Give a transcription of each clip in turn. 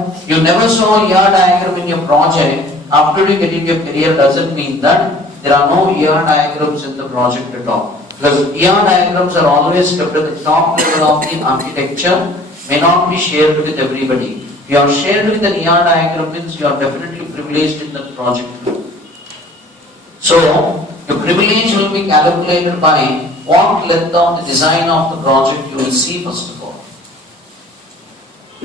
you never saw a ER diagram in your project, after you get into your career doesn't mean that there are no ER diagrams in the project at all. Because ER diagrams are always kept at the top level of the architecture, may not be shared with everybody. If you are shared with an ER diagram means you are definitely privileged in the project. So, your privilege will be calculated by what length of the design of the project you will see first of all.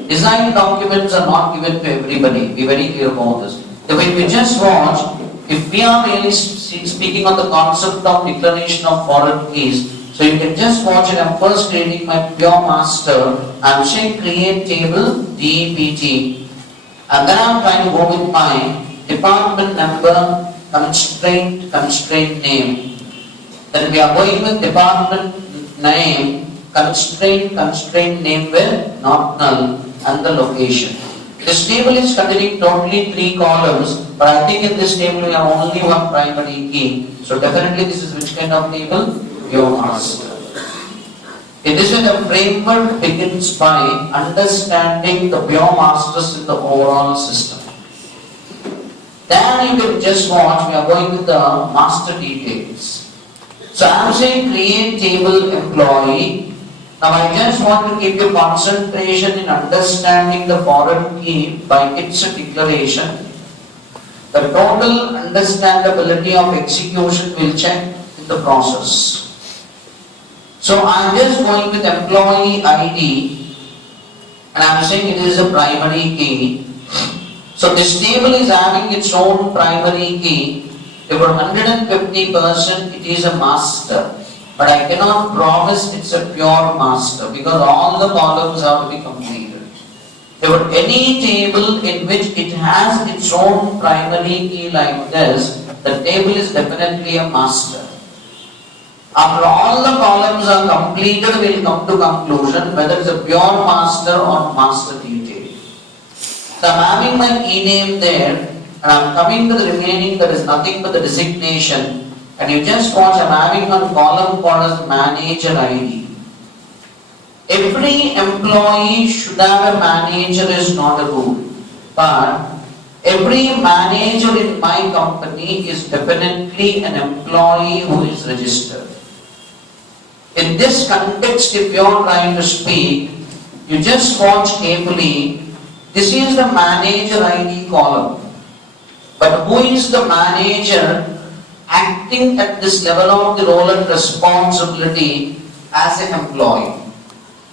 Design documents are not given to everybody, be very clear about this. When we just watch, if we are really speaking on the concept of declaration of foreign keys, so you can just watch it. I'm first creating my pure master. I'm saying create table DEPT, and then I'm trying to go with my department number, constraint name. Then we are going with department name, constraint name with not null, and the location. This table is containing totally 3 columns, but I think in this table we have only one primary key. So definitely this is which kind of table? Pure master. In this way the framework begins by understanding the pure masters in the overall system. Then you can just watch, we are going with the master details. So I am saying create table employee. Now I just want to keep your concentration in understanding the foreign key by its declaration. The total understandability of execution will check in the process. So I am just going with employee ID and I am saying it is a primary key. So this table is having its own primary key. About 150% it is a master. But I cannot promise it's a pure master because all the columns have to be completed. About any table in which it has its own primary key like this, the table is definitely a master. After all the columns are completed, we will come to conclusion whether it's a pure master or master detail. So I am having my key name there and I am coming to the remaining, there is nothing but the designation. And you just watch, I am having one column called as manager ID. Every employee should have a manager is not a rule. But every manager in my company is definitely an employee who is registered. In this context, if you are trying to speak, you just watch carefully. This is the manager ID column. But who is the manager acting at this level of the role and responsibility as an employee?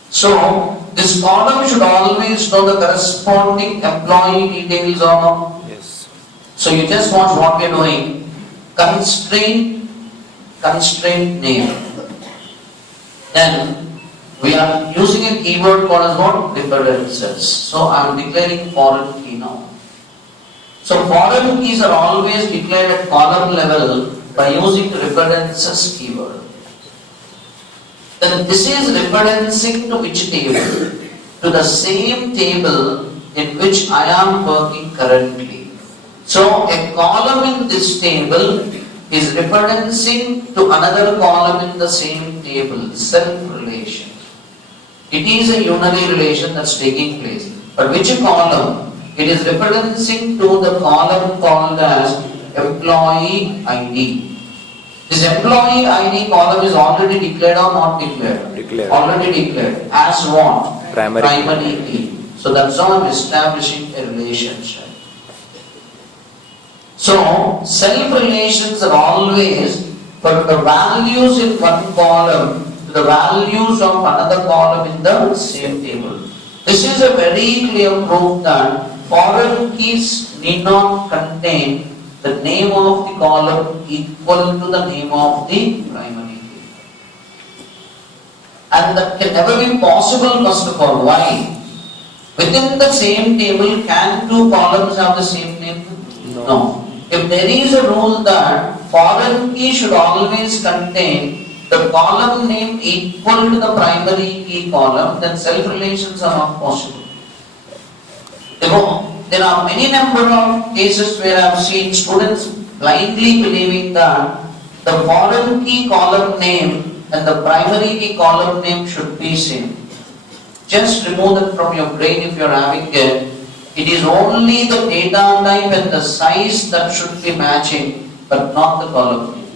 So, this column should always know the corresponding employee details or not. Yes. So, you just watch what we are doing. Constraint name. Then, we are using a keyword called as what? References. So, I am declaring foreign key now. So foreign keys are always declared at column level by using references keyword. Then this is referencing to which table? To the same table in which I am working currently. So a column in this table is referencing to another column in the same table, self-relation. It is a unary relation that's taking place. But which column? It is referencing to the column called as employee ID. This employee ID column is already declared or not declared? Declared. Already declared. As what? Primary key. So that's how I'm establishing a relationship. So self-relations are always for the values in one column to the values of another column in the same table. This is a very clear proof that foreign keys need not contain the name of the column equal to the name of the primary key. And that can never be possible first of all. Why? Within the same table, can 2 columns have the same name? No. If there is a rule that foreign key should always contain the column name equal to the primary key column, then self-relations are not possible. There are many number of cases where I have seen students blindly believing that the foreign key column name and the primary key column name should be same. Just remove them from your brain if you are having a It is only the data type and the size that should be matching, but not the column name.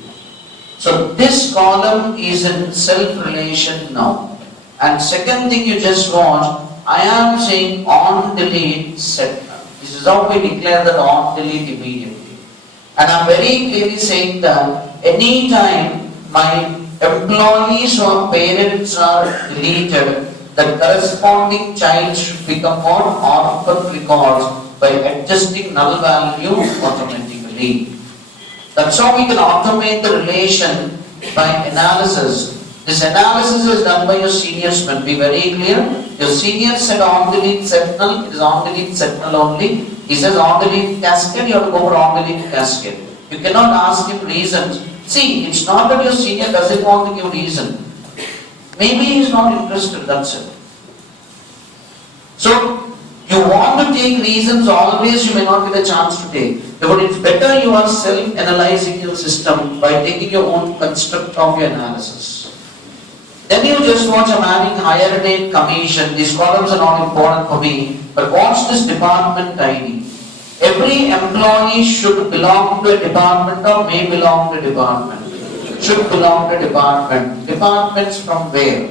So this column is in self relation now. And second thing you just watch, I am saying on delete set null. This is how we declare that on delete immediately. And I am very clearly saying that anytime my employees or parents are deleted, the corresponding child should become on orphan records by adjusting null value automatically. That's how we can automate the relation by analysis. This analysis is done by your seniors, man. Be very clear. Your senior said on delete set null, it is on delete set null only. He says on delete cascade, you have to go for on delete cascade. You cannot ask him reasons. See, it's not that your senior doesn't want to give reason. Maybe he is not interested, that's it. So, you want to take reasons, always you may not get a chance to take. But it's better you are self-analyzing your system by taking your own construct of your analysis. Then you just watch a manning higher date commission. These columns are not important for me, but watch this department ID. Every employee should belong to a department or may belong to a department. Should belong to a department. Departments from where?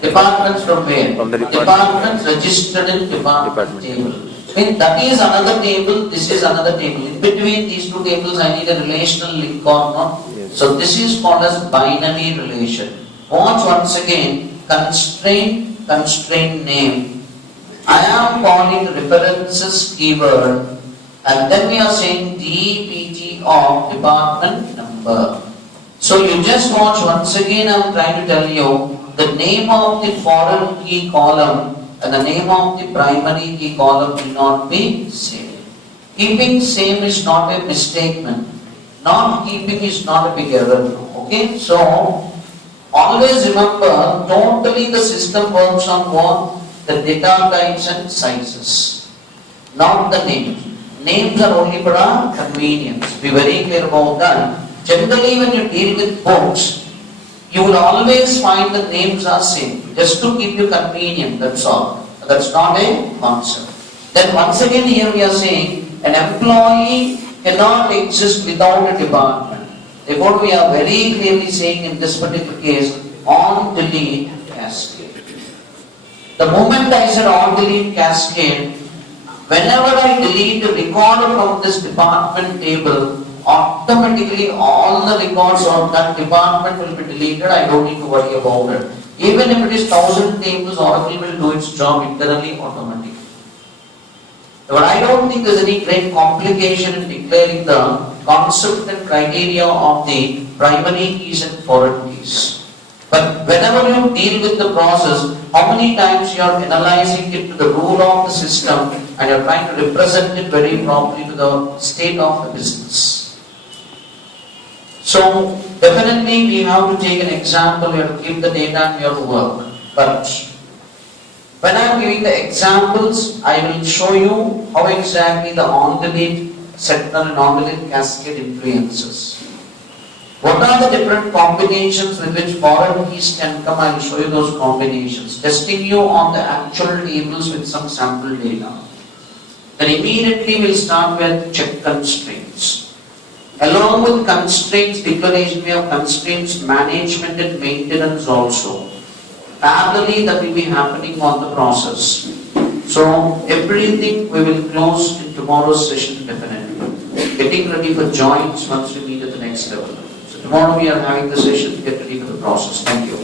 Departments from where? From the Departments registered in department table. I mean, that is another table, this is another table. In between these two tables, I need a relational link or not. Yes. So this is called as binary relation. Watch once again, constraint name. I am calling references keyword, and then we are saying DPT of department number. So you just watch once again, I am trying to tell you the name of the foreign key column and the name of the primary key column will not be same. Keeping same is not a misstatement. Not keeping is not a big error. Okay, so always remember, totally the system works on what? The data types and sizes, not the names. Names are only for our convenience. Be very clear about that. Generally, when you deal with books, you will always find the names are same, just to keep you convenient, that's all. That's not a concept. Then once again here we are saying, an employee cannot exist without a department. Therefore we are very clearly saying in this particular case, on delete cascade. The moment I said on delete cascade, whenever I delete a record from this department table, automatically all the records of that department will be deleted. I don't need to worry about it. Even if it is 1000 tables, Oracle will do its job internally automatically. But I don't think there is any great complication in declaring the concept and criteria of the primary keys and foreign keys. But whenever you deal with the process, how many times you are analyzing it to the rule of the system and you are trying to represent it very properly to the state of the business. So definitely we have to take an example, we have to give the data and we have to work. But when I am giving the examples, I will show you how exactly the on-delete set null and on-delete cascade influences. What are the different combinations with which foreign keys can come? I will show you those combinations, testing you on the actual tables with some sample data. Then immediately we will start with check constraints. Along with constraints declaration, we have constraints management and maintenance also. Parallelly, that will be happening on the process. So everything we will close in tomorrow's session definitely. Getting ready for joins once we meet at the next level. So tomorrow we are having the session, get ready for the process. Thank you.